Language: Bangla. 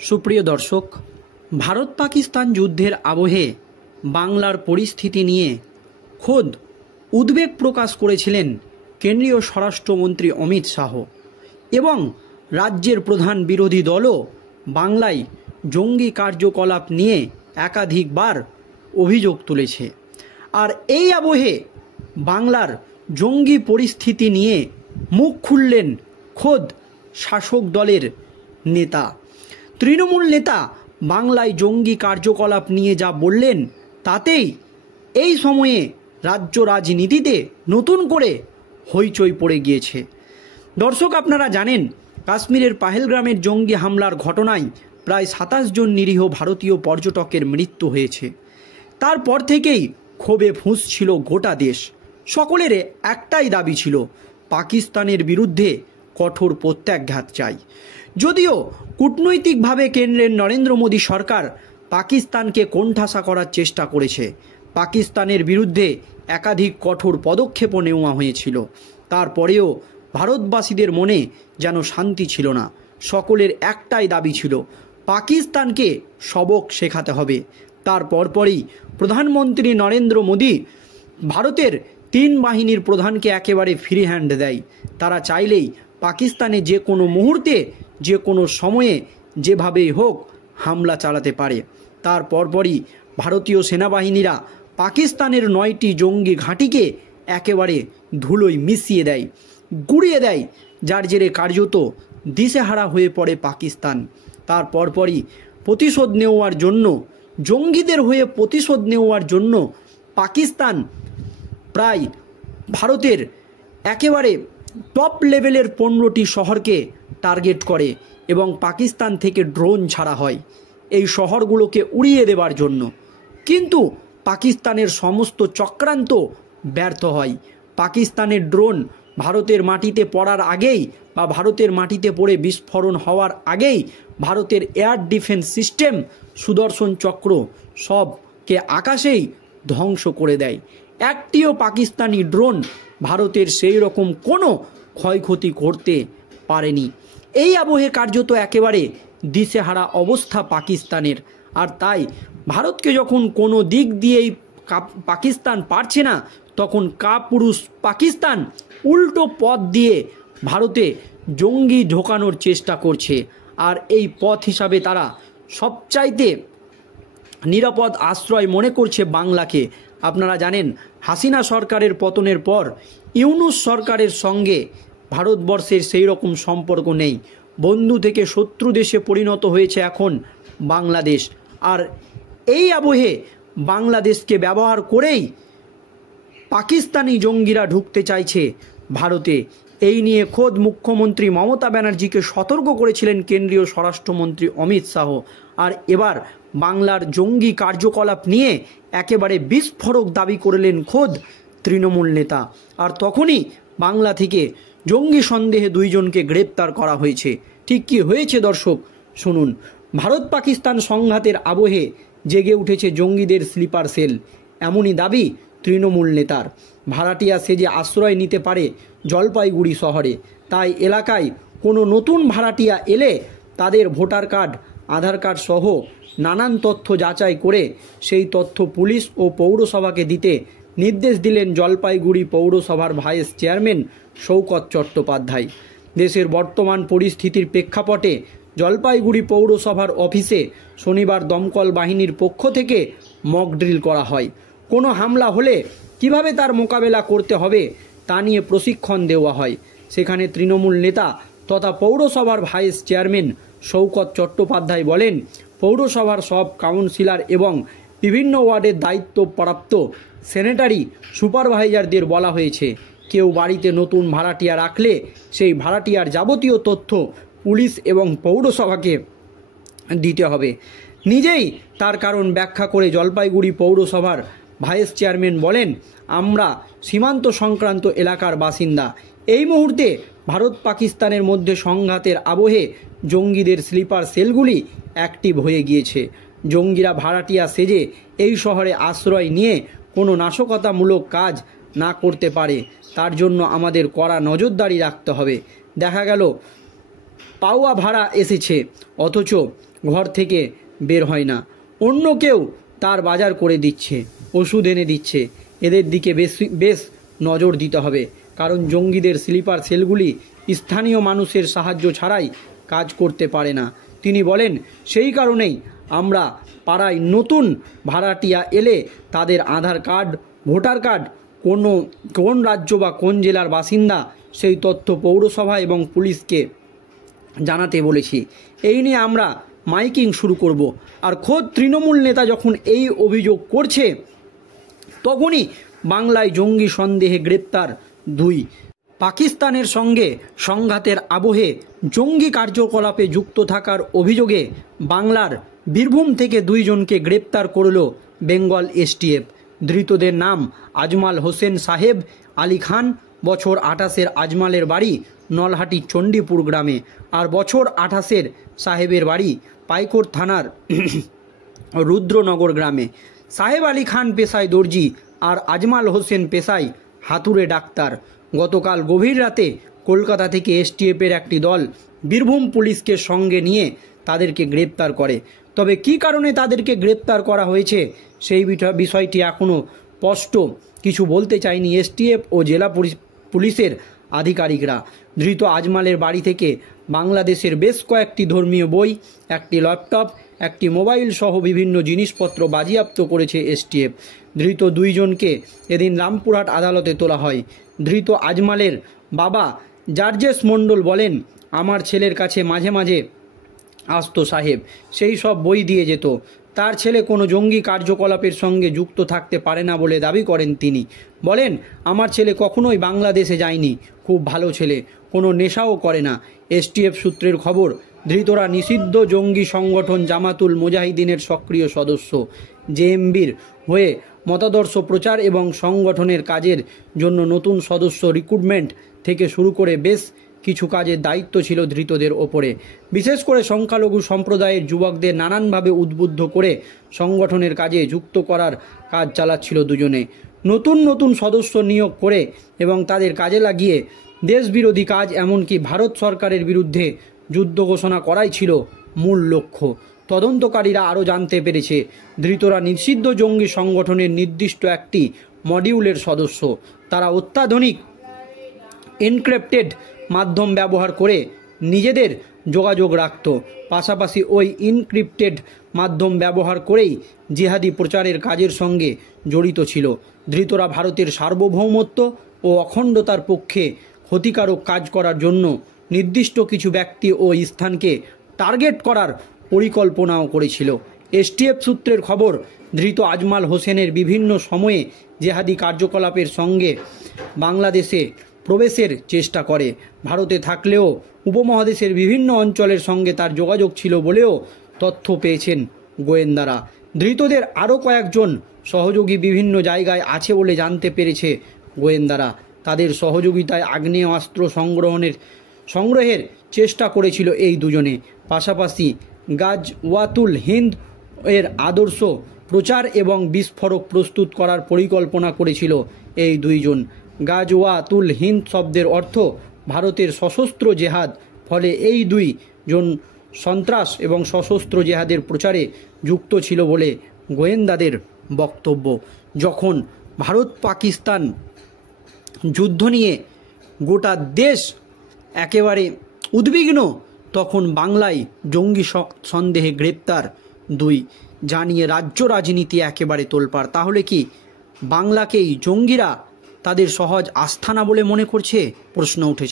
সুপ্রিয় দর্শক, ভারত পাকিস্তান যুদ্ধের আবহে বাংলার পরিস্থিতি নিয়ে খোদ উদ্বেগ প্রকাশ করেছিলেন কেন্দ্রীয় স্বরাষ্ট্রমন্ত্রী অমিত শাহ এবং রাজ্যের প্রধান বিরোধী দলও বাংলায় জঙ্গি কার্যকলাপ নিয়ে একাধিকবার অভিযোগ তুলেছে। আর এই আবহে বাংলার জঙ্গি পরিস্থিতি নিয়ে মুখ খুললেন খোদ শাসক দলের নেতা, তৃণমূল নেতা। বাংলায় জঙ্গি কার্যকলাপ নিয়ে যা বললেন, তাতেই এই সময়ে রাজ্য রাজনীতিতে নতুন করে হইচই পড়ে গিয়েছে। দর্শক, আপনারা জানেন কাশ্মীরের পাহেলগ্রামের জঙ্গি হামলার ঘটনায় প্রায় 27 জন নিরীহ ভারতীয় পর্যটকের মৃত্যু হয়েছে। তারপর থেকেই ক্ষোভে ফুঁসছিল গোটা দেশ। সকলের একটাই দাবি ছিল, পাকিস্তানের বিরুদ্ধে কঠোর প্রত্যাঘাত চাই। যদিও কূটনৈতিকভাবে কেন্দ্রের নরেন্দ্র মোদী সরকার পাকিস্তানকে কোণঠাসা করার চেষ্টা করেছে, পাকিস্তানের বিরুদ্ধে একাধিক কঠোর পদক্ষেপও নেওয়া হয়েছিল, তারপরেও ভারতবাসীদের মনে যেন শান্তি ছিল না। সকলের একটাই দাবি ছিল, পাকিস্তানকে সবক শেখাতে হবে। তার পরপরই প্রধানমন্ত্রী নরেন্দ্র মোদী ভারতের 3 বাহিনীর প্রধানকে একেবারে ফ্রি হ্যান্ড দেয়। তারা চাইলেই পাকিস্তানে যে কোনো মুহূর্তে, যে কোনো সময়ে, যেভাবেই হোক হামলা চালাতে পারে। তার পরপরই ভারতীয় সেনাবাহিনীরা পাকিস্তানের 9টি জঙ্গি ঘাঁটিকে একেবারে ধুলোয় মিশিয়ে দেয়, গুঁড়িয়ে দেয়, যার জেরে কার্যত দিশেহারা হয়ে পড়ে পাকিস্তান। তার পরপরই প্রতিশোধ নেওয়ার জন্য, জঙ্গিদের হয়ে প্রতিশোধ নেওয়ার জন্য পাকিস্তান প্রায় ভারতের একেবারে টপ লেভেলের 15টি শহরকে টার্গেট করে এবং পাকিস্তান থেকে ড্রোন ছাড়া হয় এই শহরগুলোকে উড়িয়ে দেওয়ার জন্য। কিন্তু পাকিস্তানের সমস্ত চক্রান্ত ব্যর্থ হয়। পাকিস্তানের ড্রোন ভারতের মাটিতে পড়ার আগেই বা ভারতের মাটিতে পড়ে বিস্ফোরণ হওয়ার আগেই ভারতের এয়ার ডিফেন্স সিস্টেম, সুদর্শন চক্র সবকে আকাশেই ধ্বংস করে দেয়। একটিও পাকিস্তানি ড্রোন ভারতের সেই রকম কোনো ক্ষয়ক্ষতি করতে পারেনি। এই আবহে কার্যত একেবারে দিশেহারা অবস্থা পাকিস্তানের। আর তাই ভারতকে যখন কোনো দিক দিয়েই পাকিস্তান পারছে না, তখন কাপুরুষ পাকিস্তান উল্টো পথ দিয়ে ভারতে জঙ্গি ঢোকানোর চেষ্টা করছে। আর এই পথ হিসাবে তারা সবচাইতে নিরাপদ আশ্রয় মনে করছে বাংলাকে। আপনারা জানেন, হাসিনা সরকারের পতনের পর ইউনূস সরকারের সঙ্গে ভারতবর্ষের সেই রকম সম্পর্ক নেই। বন্ধু থেকে শত্রু দেশে পরিণত হয়েছে এখন বাংলাদেশ। আর এই আবহে বাংলাদেশকে ব্যবহার করেই পাকিস্তানি জঙ্গিরা ঢুকতে চাইছে ভারতে। এই নিয়ে খোদ মুখ্যমন্ত্রী মমতা ব্যানার্জিকে সতর্ক করেছিলেন কেন্দ্রীয় স্বরাষ্ট্রমন্ত্রী অমিত শাহ। আর এবার বাংলার জঙ্গি কার্যকলাপ নিয়ে একেবারে বিস্ফোরক দাবি করলেন খোদ তৃণমূল নেতা। আর তখনই বাংলা থেকে জঙ্গি সন্দেহে 2 জনকে গ্রেপ্তার করা হয়েছে। ঠিক কী হয়েছে দর্শক শুনুন। ভারত পাকিস্তান সংঘাতের আবহে জেগে উঠেছে জঙ্গিদের স্লিপার সেল, এমনই দাবি তৃণমূল নেতার। ভাড়াটিয়া সেজে আশ্রয় নিতে পারে জলপাইগুড়ি শহরে, তাই এলাকায় কোনো নতুন ভাড়াটিয়া এলে তাদের ভোটার কার্ড, আধার কার্ড সহ নানান তথ্য যাচাই করে সেই তথ্য পুলিশ ও পৌরসভাকে দিতে নির্দেশ দিলেন জলপাইগুড়ি পৌরসভার ভাইস চেয়ারম্যান শওকত চট্টোপাধ্যায়। দেশের বর্তমান পরিস্থিতির প্রেক্ষাপটে জলপাইগুড়ি পৌরসভার অফিসে শনিবার দমকল বাহিনীর পক্ষ থেকে মক ড্রিল করা হয়। কোনো হামলা হলে কিভাবে তার মোকাবেলা করতে হবে তা নিয়ে প্রশিক্ষণ দেওয়া হয়। সেখানে তৃণমূল নেতা তথা পৌরসভার ভাইস চেয়ারম্যান শওকত চট্টোপাধ্যায় বলেন, পৌরসভার সব কাউন্সিলর এবং বিভিন্ন ওয়ার্ডের দায়িত্বপ্রাপ্ত স্যানিটারি সুপারভাইজারদের বলা হয়েছে, কেউ বাড়িতে নতুন ভাড়াটিয়া রাখলে সেই ভাড়াটিয়ার যাবতীয় তথ্য পুলিশ এবং পৌরসভাকে দিতে হবে। নিজেই তার কারণ ব্যাখ্যা করে জলপাইগুড়ি পৌরসভার ভাইস চেয়ারম্যান বলেন, আমরা সীমান্ত সংক্রান্ত এলাকার বাসিন্দা। এই মুহূর্তে ভারত পাকিস্তানের মধ্যে সংঘাতের আবহে জঙ্গিদের স্লিপার সেলগুলি অ্যাক্টিভ হয়ে গিয়েছে। জঙ্গিরা ভাড়াটিয়া সেজে এই শহরে আশ্রয় নিয়ে কোনো নাশকতামূলক কাজ না করতে পারে, তার জন্য আমাদের কড়া নজরদারি রাখতে হবে। দেখা গেল পাওয়া ভাড়া এসেছে, অথচ ঘর থেকে বের হয় না। অন্য কেউ তার বাজার করে দিচ্ছে, ওষুধ এনে দিচ্ছে। এদের দিকে বেশ নজর দিতে হবে, কারণ জঙ্গিদের স্লিপার সেলগুলি স্থানীয় মানুষের সাহায্য ছাড়াই কাজ করতে পারে না। তিনি বলেন, সেই কারণেই আমরা পাড়ায় নতুন ভাড়াটিয়া এলে তাদের আধার কার্ড, ভোটার কার্ড, কোন রাজ্য বা কোন জেলার বাসিন্দা সেই তথ্য পৌরসভা এবং পুলিশকে জানাতে বলেছি। এই নিয়ে আমরা মাইকিং শুরু করব। আর খোদ তৃণমূল নেতা যখন এই অভিযোগ করছে, তখনই বাংলায় জঙ্গি সন্দেহে গ্রেপ্তার 2। পাকিস্তানের সঙ্গে সংঘাতের আবহে জঙ্গি কার্যকলাপে যুক্ত থাকার অভিযোগে বাংলার বীরভূম থেকে 2 জনকে গ্রেপ্তার করল বেঙ্গল এসটিএফ। ধৃতদের নাম আজমাল হোসেন সাহেব আলী খান, বছর 28-এর আজমালের বাড়ি নলহাটি চণ্ডীপুর গ্রামে, আর বছর 28-এর সাহেবের বাড়ি পাইকোট থানার রুদ্রনগর গ্রামে। সাহেব আলী খান পেশায় দর্জি আর আজমাল হোসেন পেশায় হাতুড়ে ডাক্তার। গতকাল গভীর রাতে কলকাতা থেকে এসটিএফের একটি দল বীরভূম পুলিশকে সঙ্গে নিয়ে তাদেরকে গ্রেপ্তার করে। তবে কী কারণে তাদেরকে গ্রেপ্তার করা হয়েছে সেই বিষয়টি এখনও স্পষ্ট কিছু বলতে চায়নি এসটিএফ ও জেলা পুলিশের আধিকারিকরা। ধৃত আজমালের বাড়ি থেকে বাংলাদেশের বেশ কয়েকটি ধর্মীয় বই, একটি ল্যাপটপ, একটি মোবাইল সহ বিভিন্ন জিনিসপত্র বাজেয়াপ্ত করেছে এসটিএফ। ধৃত 2 জনকে এদিন রামপুরহাট আদালতে তোলা হয়। ধৃত আজমালের বাবা জার্জেস মণ্ডল বলেন, আমার ছেলের কাছে মাঝে মাঝে আসতো সাহেব, সেই সব বই দিয়ে যেত। তার ছেলে কোনো জঙ্গি কার্যকলাপের সঙ্গে যুক্ত থাকতে পারে না বলে দাবি করেন তিনি। বলেন, আমার ছেলে কখনোই বাংলাদেশে যায়নি, খুব ভালো ছেলে, কোনো নেশাও করে না। এসটিএফ সূত্রের খবর, ধৃতরা নিষিদ্ধ জঙ্গি সংগঠন জামাতুল মুজাহিদিনের সক্রিয় সদস্য। জেএমবির হয়ে মতাদর্শ প্রচার এবং সংগঠনের কাজের জন্য নতুন সদস্য রিক্রুটমেন্ট থেকে শুরু করে বেশ কিছু কাজের দায়িত্ব ছিল ধৃতদের ওপরে। বিশেষ করে সংখ্যালঘু সম্প্রদায়ের যুবকদের নানানভাবে উদ্বুদ্ধ করে সংগঠনের কাজে যুক্ত করার কাজ চালাচ্ছিল দুজনে। নতুন সদস্য নিয়োগ করে এবং তাদের কাজে লাগিয়ে দেশবিরোধী কাজ, এমনকি ভারত সরকারের বিরুদ্ধে যুদ্ধ ঘোষণা করাই ছিল মূল লক্ষ্য। তদন্তকারীরা আরও জানতে পেরেছে, ধৃতরা নিষিদ্ধ জঙ্গি সংগঠনের নির্দিষ্ট একটি মডিউলের সদস্য। তারা অত্যাধুনিক এনক্রিপ্টেড মাধ্যম ব্যবহার করে নিজেদের যোগাযোগ রাখত। পাশাপাশি ওই এনক্রিপ্টেড মাধ্যম ব্যবহার করেই জিহাদি প্রচারের কাজের সঙ্গে জড়িত ছিল। ধৃতরা ভারতের সার্বভৌমত্ব ও অখণ্ডতার পক্ষে ক্ষতিকারক কাজ করার জন্য নির্দিষ্ট কিছু ব্যক্তি ও স্থানকে টার্গেট করার পরিকল্পনাও করেছিল। এসটিএফ সূত্রের খবর, ধৃত আজমাল হোসেনের বিভিন্ন সময়ে জেহাদি কার্যকলাপের সঙ্গে বাংলাদেশে প্রবেশের চেষ্টা করে। ভারতে থাকলেও উপমহাদেশের বিভিন্ন অঞ্চলের সঙ্গে তার যোগাযোগ ছিল বলেও তথ্য পেয়েছেন গোয়েন্দারা। ধৃতদের আরও কয়েকজন সহযোগী বিভিন্ন জায়গায় আছে বলে জানতে পেরেছে গোয়েন্দারা। তাদের সহযোগিতায় আগ্নেয়াস্ত্র সংগ্রহের চেষ্টা করেছিল এই দুজনে। পাশাপাশি গাজওয়াতুল হিন্দ এর আদর্শ প্রচার এবং বিস্ফোরক প্রস্তুত করার পরিকল্পনা করেছিল এই 2 জন। গাজওয়াতুল হিন্দ শব্দের অর্থ ভারতের সশস্ত্র জেহাদ। ফলে এই 2 জন সন্ত্রাস এবং সশস্ত্র জেহাদের প্রচারে যুক্ত ছিল বলে গোয়েন্দাদের বক্তব্য। যখন ভারত পাকিস্তান যুদ্ধ নিয়ে গোটা দেশ একেবারে উদ্বিগ্ন, তখন বাংলায় জঙ্গি সন্দেহে গ্রেপ্তার 2, জানিয়ে রাজ্য রাজনীতি একেবারে তোলপাড়। তাহলে কি বাংলাকেই জঙ্গিরা তাদের সহজ আস্থানা বলে মনে করছে? প্রশ্ন উঠেছে।